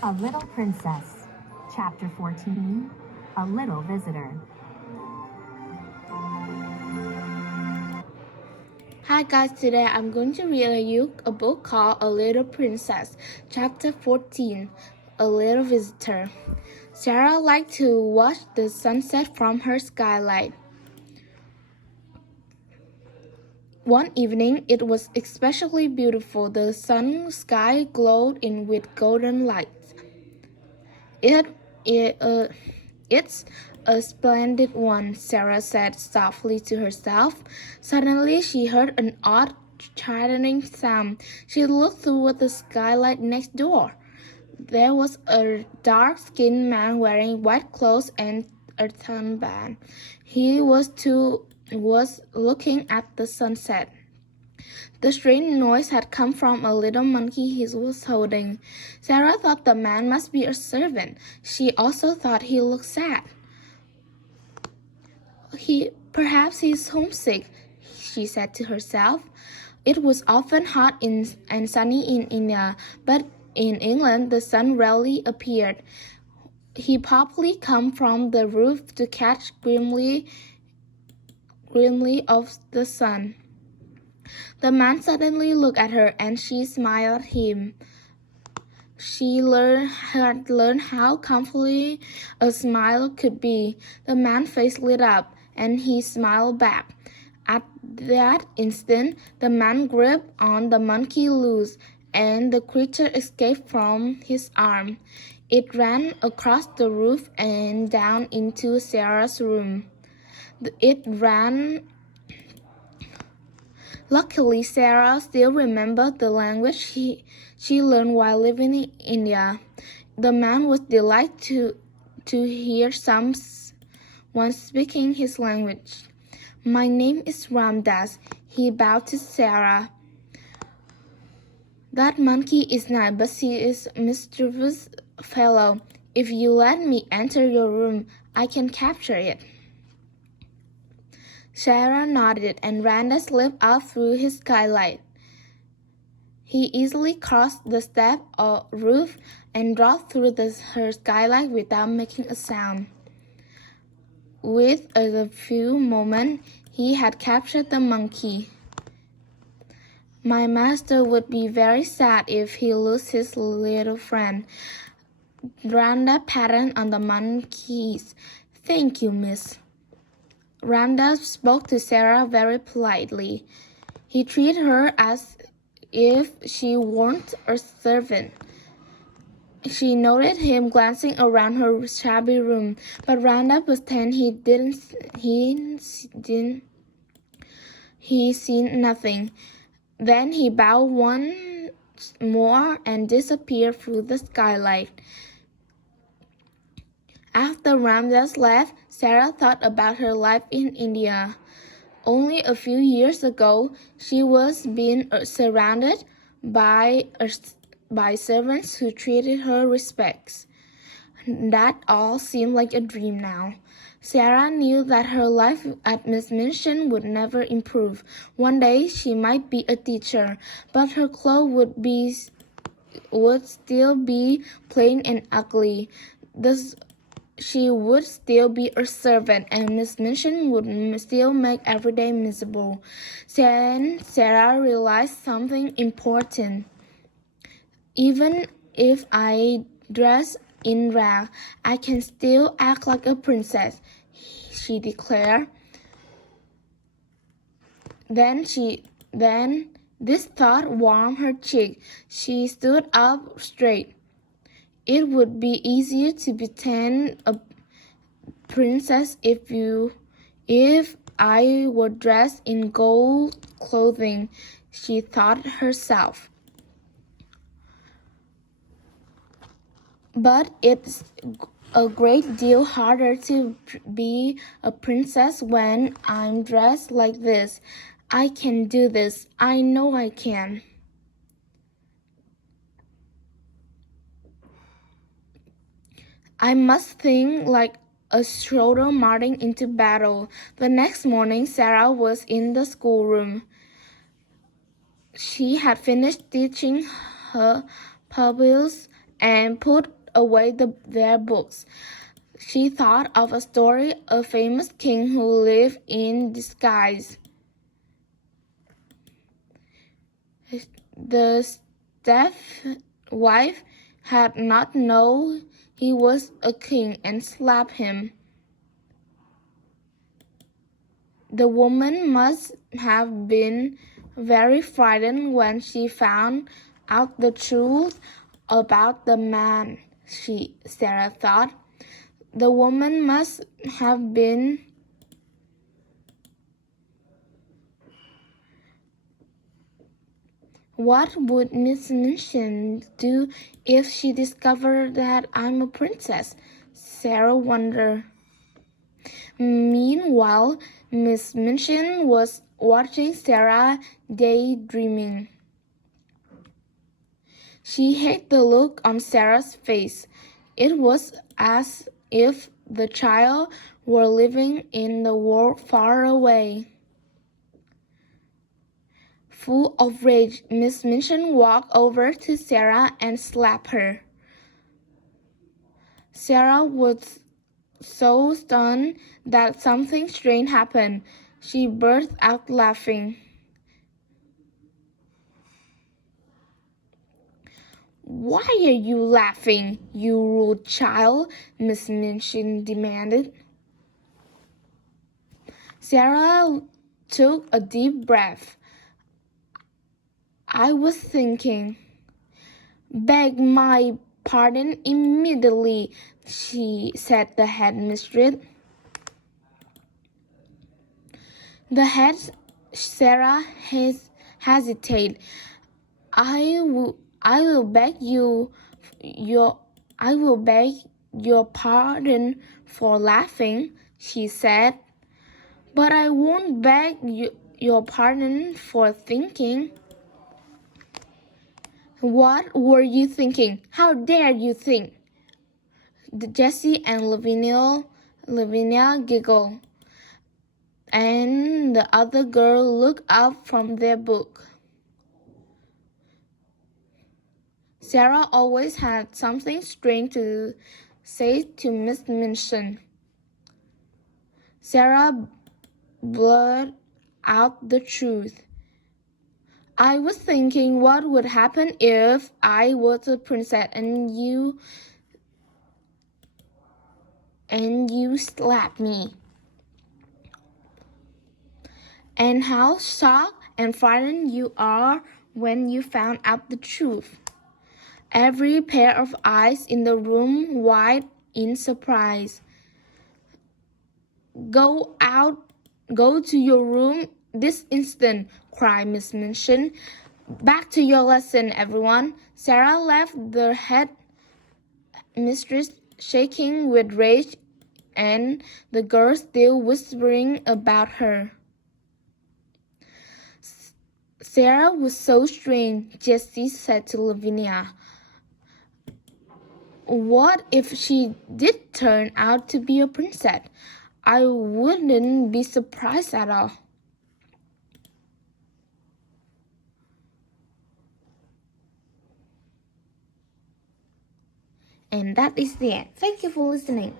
A Little Princess, Chapter 14, A Little Visitor. Hi guys, today I'm going to read you a book called A Little Princess, Chapter 14, A Little Visitor. Sarah liked to watch the sunset from her skylight. One evening, it was especially beautiful. The sun sky glowed in with golden lights. It's a splendid one, Sarah said softly to herself. Suddenly, she heard an odd chattering sound. She looked through the skylight next door. There was a dark-skinned man wearing white clothes and a turban. He was looking at the sunset. The strange noise had come from a little monkey he was holding. Sarah thought the man must be a servant. She also thought he looked sad. Perhaps he's homesick, she said to herself. It was often hot and sunny in India, but in England the sun rarely appeared. He probably come from the roof to catch grimly of the sun. The man suddenly looked at her and she smiled at him. She had learned how comforting a smile could be. The man's face lit up, and he smiled back. At that instant, the man gripped on the monkey loose, and the creature escaped from his arm. It ran across the roof and down into Sarah's room. Luckily, Sarah still remembered the language she learned while living in India. The man was delighted to hear someone speaking his language. My name is Ramdas, he bowed to Sarah. That monkey is nice, but he is a mischievous fellow. If you let me enter your room, I can capture it. Sarah nodded, and Randa slipped out through his skylight. He easily crossed the step or roof and dropped through her skylight without making a sound. With a few moments, he had captured the monkey. My master would be very sad if he lost his little friend. Randa patted on the monkey's. Thank you, miss. Randa spoke to Sarah very politely. He treated her as if she weren't a servant. She noted him glancing around her shabby room, but Randa pretended he seen nothing. Then he bowed once more and disappeared through the skylight. After Ramdas left, Sarah thought about her life in India. Only a few years ago, she was being surrounded by servants who treated her respects. That all seemed like a dream now. Sarah knew that her life at Miss Minchin would never improve. One day she might be a teacher, but her clothes would still be plain and ugly. She would still be a servant, and Miss Minchin would still make every day miserable. Then Sarah realized something important. Even if I dress in rags, I can still act like a princess, she declared. Then this thought warmed her cheek. She stood up straight. It would be easier to pretend a princess if I were dressed in gold clothing, she thought herself. But it's a great deal harder to be a princess when I'm dressed like this. I can do this. I know I can. I must think like a soldier marching into battle. The next morning, Sarah was in the schoolroom. She had finished teaching her pupils and put away their books. She thought of a story, a famous king who lived in disguise. The stepwife had not known he was a king and slapped him. The woman must have been very frightened when she found out the truth about the man, Sarah thought. The woman must have been What would Miss Minchin do if she discovered that I'm a princess? Sarah wondered. Meanwhile, Miss Minchin was watching Sarah daydreaming. She hated the look on Sarah's face. It was as if the child were living in the world far away. Full of rage, Miss Minchin walked over to Sarah and slapped her. Sarah was so stunned that something strange happened. She burst out laughing. "Why are you laughing, you rude child?" Miss Minchin demanded. Sarah took a deep breath. "I was thinking." "Beg my pardon immediately," said the headmistress. The head Sarah hesitated. I will beg your pardon for laughing," she said. "But I won't beg your pardon for thinking." "What were you thinking? How dare you think?" Jessie and Lavinia giggled, and the other girl looked up from their book. Sarah always had something strange to say to Miss Minchin. Sarah blurted out the truth. "I was thinking what would happen if I was a princess and you slapped me. And how shocked and frightened you are when you found out the truth." Every pair of eyes in the room widened in surprise. Go to your room this instant," cried Miss Minchin. "Back to your lesson, everyone." Sarah left the head mistress shaking with rage and the girls still whispering about her. "Sarah was so strange," Jessie said to Lavinia. "What if she did turn out to be a princess? I wouldn't be surprised at all." And that is the end. Thank you for listening.